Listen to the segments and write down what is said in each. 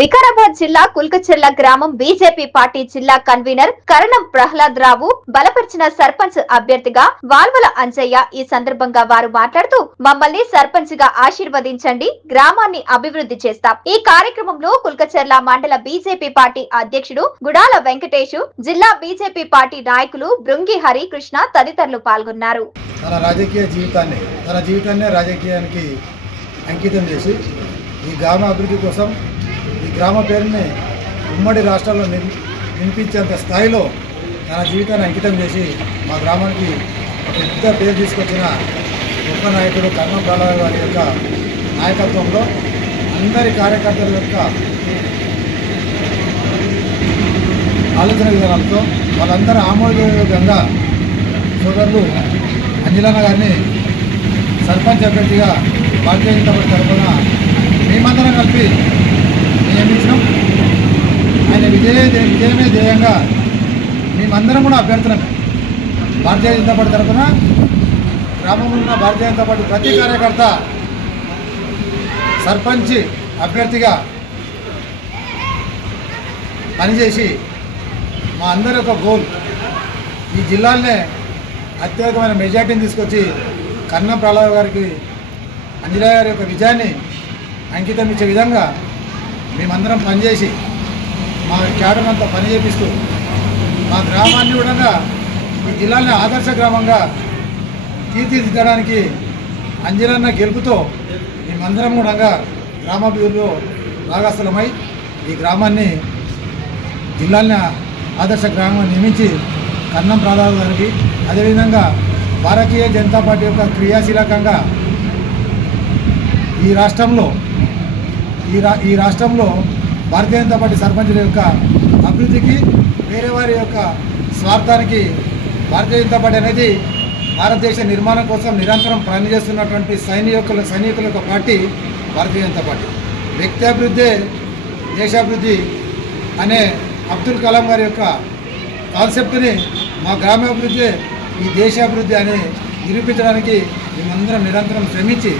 వికారాబాద్ జిల్లా కుల్కచెర్ల గ్రామం BJP party జిల్లా కన్వీనర్ కరణం ప్రహ్లాద్ రావు బలపరిచిన సర్పంచ్ అభ్యర్థిగా వాల్వల అంజయ్య ఈ సందర్భంగా వారు మాట్లాడుతూ మమ్మల్ని సర్పంచ్ గా ఆశీర్వదించండి, గ్రామాన్ని అభివృద్ధి చేస్తాం. ఈ కార్యక్రమంలో కుల్కచెర్ల మండల బీజేపీ పార్టీ అధ్యక్షుడు గుడాల వెంకటేష్, జిల్లా బీజేపీ పార్టీ నాయకులు బృంగి హరి కృష్ణ తదితరులు పాల్గొన్నారు. తన జీవితాన్ని రాజకీయానికి అంకితం చేసి ఈ గ్రామ అభివృద్ధి కోసం ఈ గ్రామ పేరుని ఉమ్మడి రాష్ట్రాల్లో వినిపించేంత స్థాయిలో తన జీవితాన్ని అంకితం చేసి మా గ్రామానికి పెద్ద పేరు తీసుకొచ్చిన గొప్ప నాయకుడు కరణం ప్రహ్లాద్ గారి యొక్క నాయకత్వంలో అందరి కార్యకర్తల యొక్క ఆలోచన విధానాలతో వాళ్ళందరూ ఆమోదయోగ్యంగా సోదరులు అంజలన్న గారిని సర్పంచ్ అభ్యర్థిగా భారతీయ జనతా పార్టీ తరఫున మేమందరం కలిపి నియమించినాం. ఆయన విజయమే ధ్యేయంగా మేమందరం కూడా అభ్యర్థులమే. భారతీయ జనతా పార్టీ తరఫున గ్రామంలో ఉన్న భారతీయ జనతా పార్టీ ప్రతి కార్యకర్త సర్పంచ్ అభ్యర్థిగా పనిచేసి మా అందరి యొక్క గోల్ ఈ జిల్లాలోనే అత్యధికమైన మెజార్టీని తీసుకొచ్చి కరణం ప్రహ్లాద్ గారికి అంజలయ్య గారి యొక్క విజయాన్ని అంకితం ఇచ్చే విధంగా మేమందరం పనిచేసి మా క్యాడర్ అంతా పనిచేపిస్తూ మా గ్రామాన్ని కూడా ఈ జిల్లాని ఆదర్శ గ్రామంగా తీర్చిదిద్దడానికి అంజలన్న గెలుపుతో మేమందరం కూడా గ్రామాభివృద్ధిలో భాగస్థలమై ఈ గ్రామాన్ని జిల్లాని ఆదర్శ గ్రామంగా నియమించి కరణం ప్రహ్లాద్ గారికి అదేవిధంగా భారతీయ జనతా పార్టీ యొక్క క్రియాశీలకంగా ఈ రాష్ట్రంలో భారతీయ జనతా పార్టీ సర్పంచుల యొక్క అభివృద్ధికి వేరే వారి యొక్క స్వార్థానికి భారతీయ జనతా పార్టీ అనేది భారతదేశ నిర్మాణం కోసం నిరంతరం పనిచేస్తున్నటువంటి సైనికుల యొక్క పార్టీ భారతీయ జనతా పార్టీ. వ్యక్తాభివృద్ధి దేశాభివృద్ధి అనే అబ్దుల్ కలాం గారి యొక్క కాన్సెప్ట్ని మా గ్రామాభివృద్ధి ఈ దేశాభివృద్ధి అని నిరూపించడానికి మేమందరం నిరంతరం శ్రమించి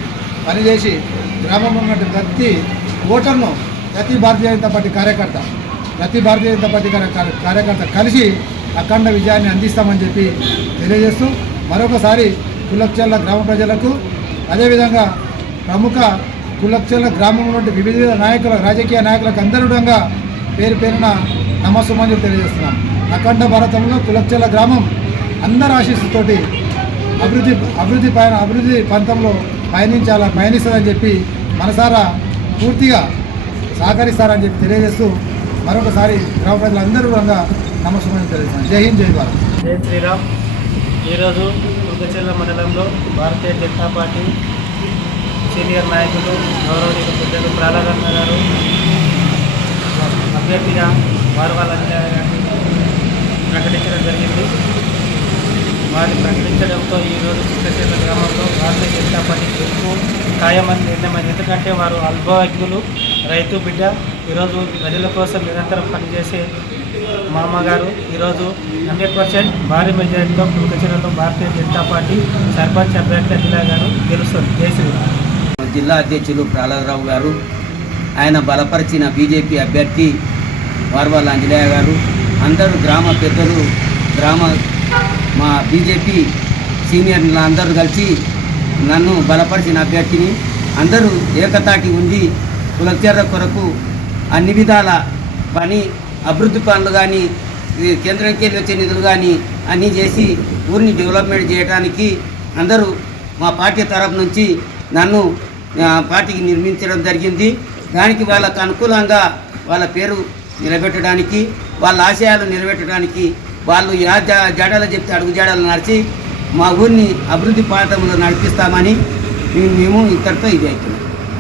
పనిచేసి గ్రామంలో ఉన్నటువంటి ప్రతి ఓటర్ను ప్రతి భారతీయ జనతా పార్టీ కార్యకర్త కలిసి అఖండ విజయాన్ని అందిస్తామని చెప్పి తెలియజేస్తూ మరొకసారి కులక్చెర్ల గ్రామ ప్రజలకు అదేవిధంగా ప్రముఖ కులక్చెర్ల గ్రామంలో వివిధ రాజకీయ నాయకులకు అందరూడంగా పేరు పేరున నమస్సుమని తెలియజేస్తున్నాం. అఖండ భారతంలో కులక్చెర్ల గ్రామం అందరి ఆశీస్సుతోటి అభివృద్ధి పంతంలో పయనిస్తుందని చెప్పి మనసారా పూర్తిగా సహకరిస్తారని చెప్పి తెలియజేస్తూ మరొకసారి గ్రామ ప్రజలందరూ కూడా నమస్కారం తెలియజేస్తాను. జై హింద్, జై భారత్. జై శ్రీరామ్. ఈరోజు కుల్కచెర్ల మండలంలో భారతీయ జనతా పార్టీ సీనియర్ నాయకులు గౌరవనీయ పెద్దలు ప్రహ్లాద్ అన్న గారు అభ్యర్థిగా వాల్వల అంజయ్య గారిని ప్రకటించడం జరిగింది. వారిని ప్రకటించడంతో ఈరోజు కుల్కచెర్ల గ్రామంలో భారతీయ జనతా పార్టీ గెలుపు ఖాయమని నిర్ణయమైంది. ఎందుకంటే వారు అనుభవజ్ఞులు, రైతు బిడ్డ, ఈరోజు ప్రజల కోసం నిరంతరం పనిచేసే మా అమ్మగారు ఈరోజు 100% భారీ మెజారిటీతో కుల్కచెర్లలో భారతీయ జనతా పార్టీ సర్పంచ్ అభ్యర్థి అంజలయ్య గారు గెలుస్తుంది. జై శ్రీరామ్. జిల్లా అధ్యక్షులు ప్రహ్లాద్ రావు గారు, ఆయన బలపరిచిన బీజేపీ అభ్యర్థి వాల్వల అంజలయ్య గారు, అందరూ గ్రామ పెద్దలు, మా బీజేపీ సీనియర్లు అందరూ కలిసి నన్ను బలపరిచిన అభ్యర్థిని అందరూ ఏకతాటి ఉంది కులక్చెర్ల కొరకు అన్ని విధాల అభివృద్ధి పనులు కానీ కేంద్రంకి వచ్చే నిధులు కానీ అన్నీ చేసి ఊరిని డెవలప్మెంట్ చేయడానికి అందరూ మా పార్టీ తరఫు నుంచి నన్ను పార్టీకి నిర్మించడం జరిగింది. దానికి వాళ్ళకు అనుకూలంగా వాళ్ళ పేరు నిలబెట్టడానికి, వాళ్ళ ఆశయాలు నిలబెట్టడానికి వాళ్ళు జాడలు చెప్తే అడుగు జాడలు నడిచి మా ఊరిని అభివృద్ధి పాఠంలో నడిపిస్తామని మేము ఇక్కడితో ఇది అవుతున్నాం.